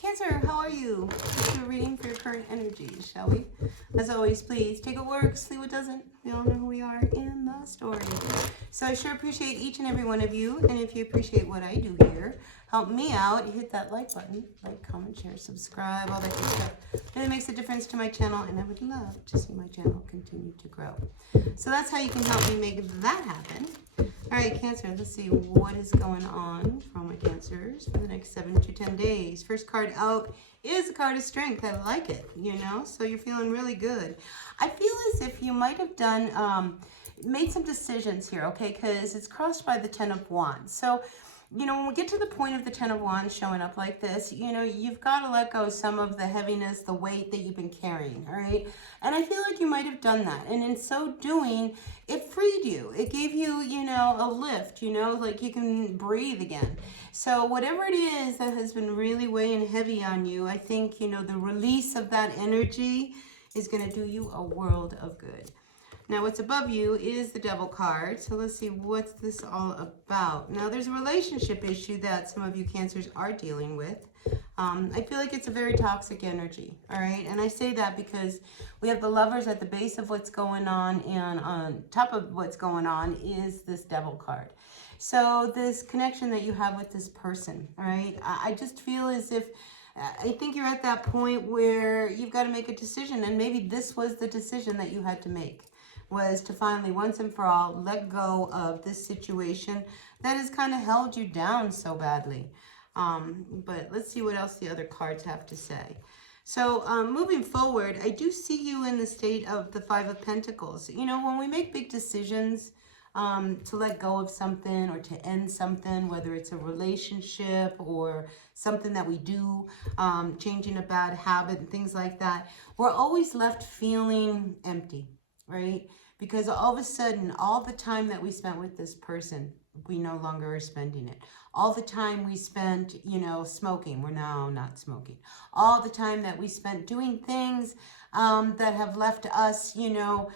Cancer, how are you? Let's do a reading for your current energies, shall we? As always, please take what works, leave what doesn't. We all know who we are in the story. So I sure appreciate each and every one of you. And if you appreciate what I do here, help me out. Hit that like button. Like, comment, share, subscribe, all that good stuff. And it makes a difference to my channel. And I would love to see my channel continue to grow. So that's how you can help me make that happen. All right, Cancer, let's see what is going on for all my Cancers for the next 7 to 10 days. First card out is a card of strength. I like it, you know, so you're feeling really good. I feel as if you might have done, made some decisions here, okay, because it's crossed by the Ten of Wands. So, you know, when we get to the point of the Ten of Wands showing up like this, you know, you've got to let go of some of the heaviness, the weight that you've been carrying, all right? And I feel like you might have done that. And in so doing, it freed you. It gave you, you know, a lift, you know, like you can breathe again. So whatever it is that has been really weighing heavy on you, I think, you know, the release of that energy is going to do you a world of good. Now, what's above you is the Devil card. So let's see what's this all about. Now, there's a relationship issue that some of you Cancers are dealing with. I feel like it's a very toxic energy, all right? And I say that because we have the Lovers at the base of what's going on, and on top of what's going on is this Devil card. So this connection that you have with this person, all right? I just feel as if I think you're at that point where you've got to make a decision, and maybe this was the decision that you had to make, was to finally, once and for all, let go of this situation that has kind of held you down so badly. But let's see what else the other cards have to say. So moving forward, I do see you in the state of the Five of Pentacles. You know, when we make big decisions to let go of something or to end something, whether it's a relationship or something that we do, changing a bad habit and things like that, we're always left feeling empty, right? Because all of a sudden, all the time that we spent with this person, we no longer are spending it. All the time we spent, you know, smoking, we're now not smoking. All the time that we spent doing things that have left us, you know,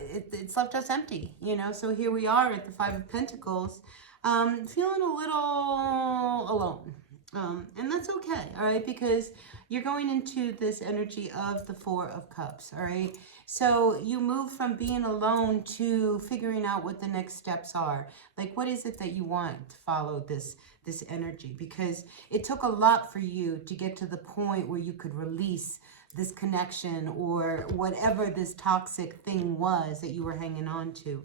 it's left us empty, you know. So here we are at the Five of Pentacles, feeling a little alone. And that's okay, all right, because you're going into this energy of the Four of Cups, all right? So you move from being alone to figuring out what the next steps are. Like, what is it that you want to follow this energy? Because it took a lot for you to get to the point where you could release this connection or whatever this toxic thing was that you were hanging on to.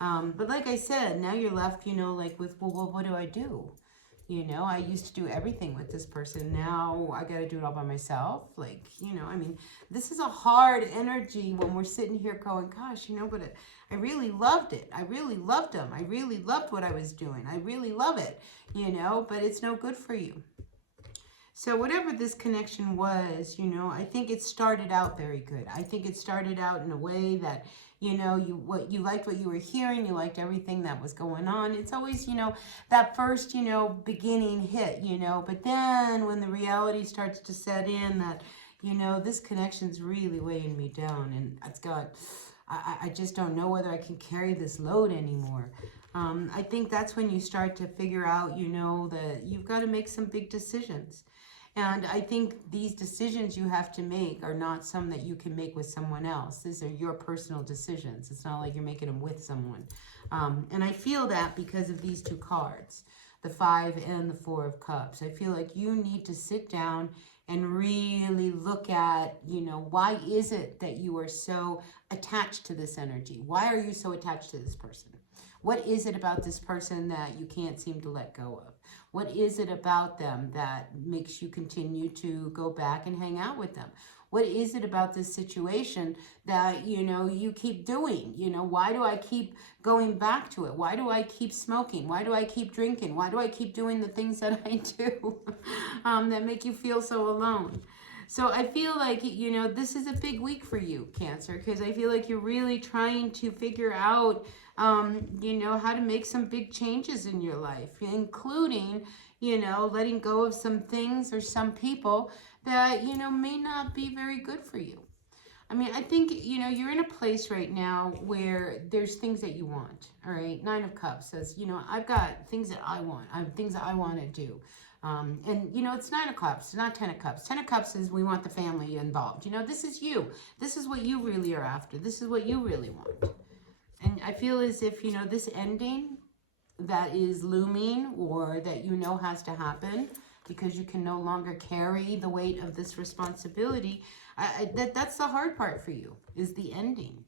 But like I said, now you're left, you know, like with, well, what do I do? You know, I used to do everything with this person. Now I got to do it all by myself. Like, you know, I mean, this is a hard energy when we're sitting here going, gosh, you know, but I really loved it. I really loved him. I really loved what I was doing. I really love it, you know, but it's no good for you. So whatever this connection was, you know, I think it started out very good. I think it started out in a way that, you know, you liked what you were hearing, you liked everything that was going on. It's always, you know, that first, you know, beginning hit, you know, but then when the reality starts to set in that, you know, this connection's really weighing me down, and it's got, I just don't know whether I can carry this load anymore. I think that's when you start to figure out, you know, that you've got to make some big decisions. And I think these decisions you have to make are not some that you can make with someone else. These are your personal decisions. It's not like you're making them with someone. And I feel that because of these two cards, the Five and the Four of Cups. I feel like you need to sit down and really look at, you know, why is it that you are so attached to this energy? Why are you so attached to this person? What is it about this person that you can't seem to let go of? What is it about them that makes you continue to go back and hang out with them? What is it about this situation that, you know, you keep doing? You know, why do I keep going back to it? Why do I keep smoking? Why do I keep drinking? Why do I keep doing the things that I do that make you feel so alone? So I feel like, you know, this is a big week for you, Cancer, because I feel like you're really trying to figure out, you know, how to make some big changes in your life, including, you know, letting go of some things or some people that, you know, may not be very good for you. I mean, I think, you know, you're in a place right now where there's things that you want, all right? Nine of Cups says, you know, I've got things that I want. I have things that I want to do. And, you know, it's 9 of Cups, not 10 of Cups. 10 of Cups is we want the family involved. You know, this is you. This is what you really are after. This is what you really want. And I feel as if, you know, this ending that is looming or that you know has to happen because you can no longer carry the weight of this responsibility, that's the hard part for you, is the ending.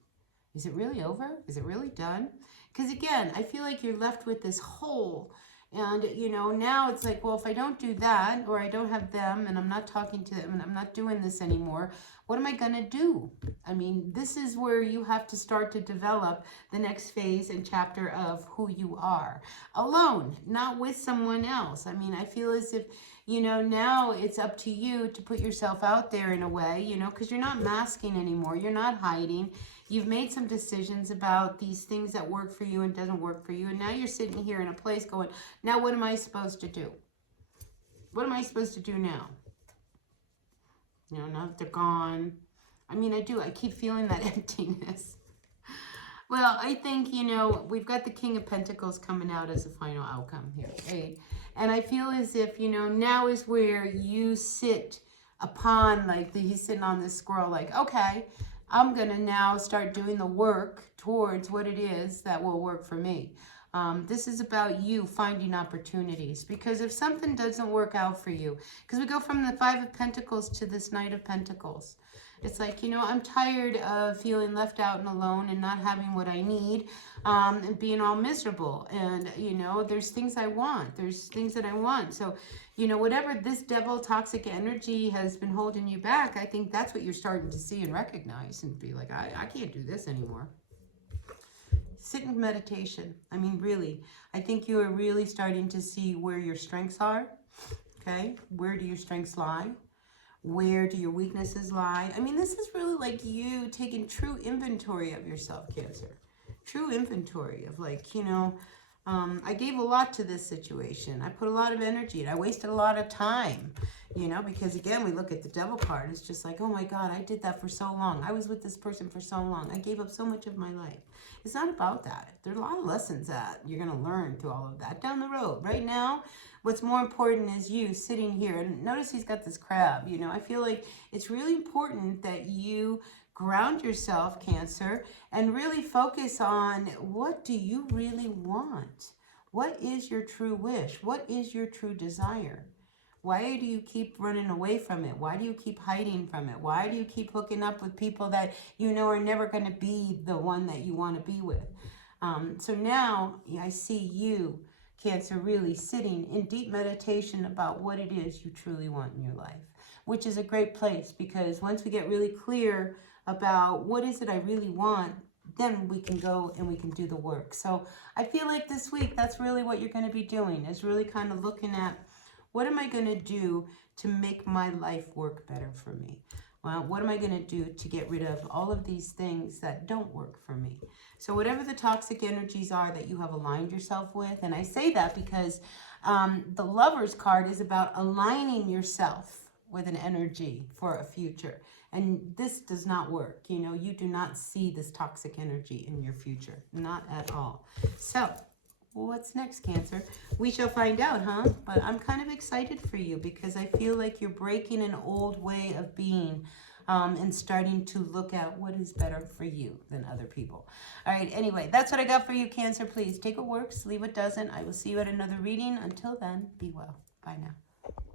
Is it really over? Is it really done? Because again, I feel like you're left with this hole. And, you know, now it's like, well, if I don't do that, or I don't have them, and I'm not talking to them, and I'm not doing this anymore, what am I going to do? I mean, this is where you have to start to develop the next phase and chapter of who you are. Alone, not with someone else. I mean, I feel as if, you know, now it's up to you to put yourself out there in a way, you know, because you're not masking anymore. You're not hiding. You've made some decisions about these things that work for you and doesn't work for you. And now you're sitting here in a place going, now what am I supposed to do? What am I supposed to do now? You know, now that they're gone. I mean, I keep feeling that emptiness. Well, I think, you know, we've got the King of Pentacles coming out as a final outcome here, right? And I feel as if, you know, now is where you sit upon, like, he's sitting on this squirrel, like, okay, I'm going to now start doing the work towards what it is that will work for me. This is about you finding opportunities, because if something doesn't work out for you, because we go from the 5 of Pentacles to this Knight of Pentacles. It's like, you know, I'm tired of feeling left out and alone and not having what I need, and being all miserable. And, you know, there's things I want. There's things that I want. So, you know, whatever this devil toxic energy has been holding you back, I think that's what you're starting to see and recognize and be like, I can't do this anymore. Sit in meditation. I mean, really, I think you are really starting to see where your strengths are. Okay? Where do your strengths lie? Where do your weaknesses lie? I mean, this is really like you taking true inventory of yourself, Cancer. True inventory of, like, you know, I gave a lot to this situation. I put a lot of energy and I wasted a lot of time, you know, because again, we look at the devil card. It's just like, oh my God, I did that for so long. I was with this person for so long. I gave up so much of my life. It's not about that. There's a lot of lessons that you're going to learn through all of that down the road. Right now, what's more important is you sitting here. And notice he's got this crab, you know. I feel like it's really important that you ground yourself, Cancer, and really focus on, what do you really want? What is your true wish? What is your true desire? Why do you keep running away from it? Why do you keep hiding from it? Why do you keep hooking up with people that you know are never going to be the one that you want to be with? So now I see you, Cancer, really sitting in deep meditation about what it is you truly want in your life, which is a great place, because once we get really clear about what is it I really want, then we can go and we can do the work. So I feel like this week, that's really what you're going to be doing, is really kind of looking at, what am I going to do to make my life work better for me? Well, what am I going to do to get rid of all of these things that don't work for me? So whatever the toxic energies are that you have aligned yourself with, and I say that because the Lover's card is about aligning yourself with an energy for a future. And this does not work. You know, you do not see this toxic energy in your future. Not at all. So, what's next, Cancer? We shall find out, huh? But I'm kind of excited for you, because I feel like you're breaking an old way of being, and starting to look at what is better for you than other people. All right, anyway, that's what I got for you, Cancer. Please take what works, leave what doesn't. I will see you at another reading. Until then, be well. Bye now.